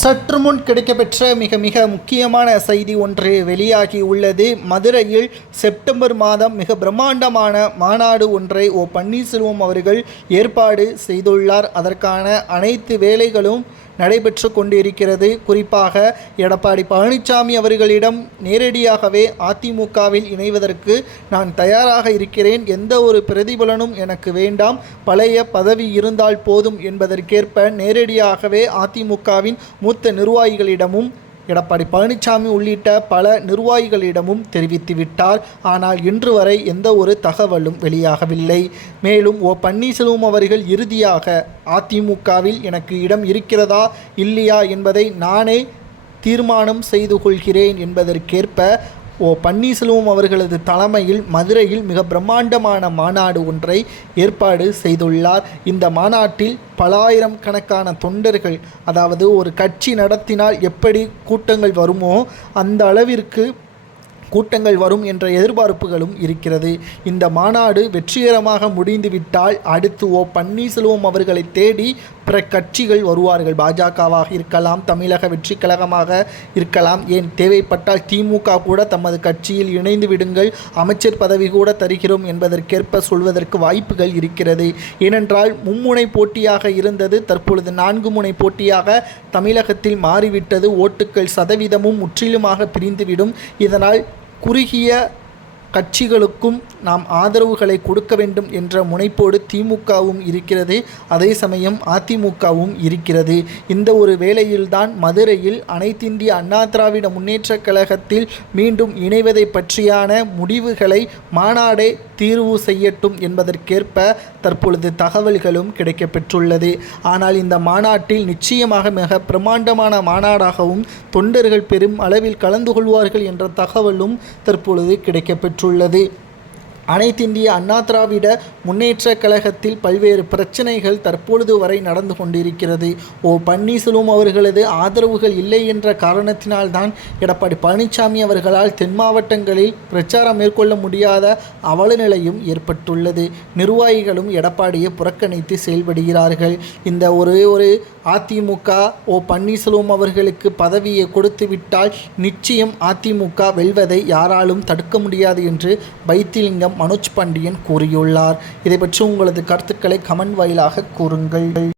சற்று முன் கிடைக்கப்பெற்ற மிக மிக முக்கியமான செய்தி ஒன்று வெளியாகி உள்ளது. மதுரையில் செப்டம்பர் மாதம் மிக பிரம்மாண்டமான மாநாடு ஒன்றை ஓ பன்னீர்செல்வம் அவர்கள் ஏற்பாடு செய்துள்ளார். அதற்கான அனைத்து வேலைகளும் நடைபெற்று கொண்டிருக்கிறது. குறிப்பாக எடப்பாடி பழனிசாமி அவர்களிடம் நேரடியாகவே அதிமுகவில் இணைவதற்கு நான் தயாராக இருக்கிறேன். எந்த ஒரு பிரதிபலனும் எனக்கு வேண்டாம். பழைய பதவி இருந்தால் போதும் என்பதற்கேற்ப நேரடியாகவே அதிமுகவின் மூத்த நிர்வாகிகளிடமும் எடப்பாடி பழனிசாமி உள்ளிட்ட பல நிர்வாகிகளிடமும் தெரிவித்துவிட்டார். ஆனால் இன்று வரை எந்த ஒரு தகவலும் வெளியாகவில்லை. மேலும் ஓ பன்னீர்செல்வம் அவர்கள் இறுதியாக அதிமுகவில் எனக்கு இடம் இருக்கிறதா இல்லையா என்பதை நானே தீர்மானம் செய்து கொள்கிறேன் என்பதற்கேற்ப ஓ பன்னீர்செல்வம் அவர்களது தலைமையில் மதுரையில் மிக பிரம்மாண்டமான மாநாடு ஒன்றை ஏற்பாடு செய்துள்ளார். இந்த மாநாட்டில் பல ஆயிரம் கணக்கான தொண்டர்கள் அதாவது ஒரு கட்சி நடத்தினால் எப்படி கூட்டங்கள் வருமோ அந்த அளவிற்கு கூட்டங்கள் வரும் என்ற எதிர்பார்ப்புகளும் இருக்கிறது. இந்த மாநாடு வெற்றிகரமாக முடிந்துவிட்டால் அடுத்து ஓ பன்னீர்செல்வம் அவர்களை தேடி பிற கட்சிகள் வருவார்கள். பாஜகவாக இருக்கலாம் தமிழக வெற்றி கழகமாக இருக்கலாம். ஏன் தேவைப்பட்டால் திமுக கூட தமது கட்சியில் இணைந்து விடுங்கள் அமைச்சர் பதவி கூட தருகிறோம் என்பதற்கேற்ப சொல்வதற்கு வாய்ப்புகள் இருக்கிறது. ஏனென்றால் மும்முனை போட்டியாக இருந்தது தற்பொழுது நான்கு முனை போட்டியாக தமிழகத்தில் மாறிவிட்டது. ஓட்டுக்கள் சதவீதமும் முற்றிலுமாக பிரிந்துவிடும். இதனால் குறுகிய கட்சிகளுக்கும் நாம் ஆதரவுகளை கொடுக்க வேண்டும் என்ற முனைப்போடு திமுகவும் இருக்கிறது. அதே சமயம் அதிமுகவும் இருக்கிறது. இந்த ஒரு வேளையில்தான் மதுரையில் அனைத்திந்திய அண்ணா திராவிட முன்னேற்றக் கழகத்தில் மீண்டும் இணைவதை பற்றியான முடிவுகளை மாநாடே தீர்வு செய்யட்டும் என்பதற்கேற்ப தற்பொழுது தகவல்களும் கிடைக்கப்பெற்றுள்ளது. ஆனால் இந்த மாநாட்டில் நிச்சயமாக மிக பிரம்மாண்டமான மாநாடாகவும் தொண்டர்கள் பெரும் அளவில் கலந்து கொள்வார்கள் என்ற தகவலும் தற்பொழுது கிடைக்கப்பெற்று பெற்றுள்ளது. அனைத்திந்திய அண்ணா திராவிட முன்னேற்ற கழகத்தில் பல்வேறு பிரச்சனைகள் தற்பொழுது வரை நடந்து கொண்டிருக்கிறது. ஓ பன்னீர்செல்வம் அவர்களது ஆதரவுகள் இல்லை என்ற காரணத்தினால்தான் எடப்பாடி பழனிசாமி அவர்களால் தென் மாவட்டங்களில் பிரச்சாரம் மேற்கொள்ள முடியாத அவலநிலையும் ஏற்பட்டுள்ளது. நிர்வாகிகளும் எடப்பாடியை புறக்கணித்து செயல்படுகிறார்கள். இந்த ஒரே ஒரு அதிமுக ஓ பன்னீர்செல்வம் அவர்களுக்கு பதவியை கொடுத்துவிட்டால் நிச்சயம் அதிமுக வெல்வதை யாராலும் தடுக்க முடியாது என்று வைத்திலிங்கம் மனோஜ் பாண்டியன் கூறியுள்ளார். இதை பற்றி உங்களது கருத்துக்களை கமெண்ட் வாயிலாக கூறுங்கள்.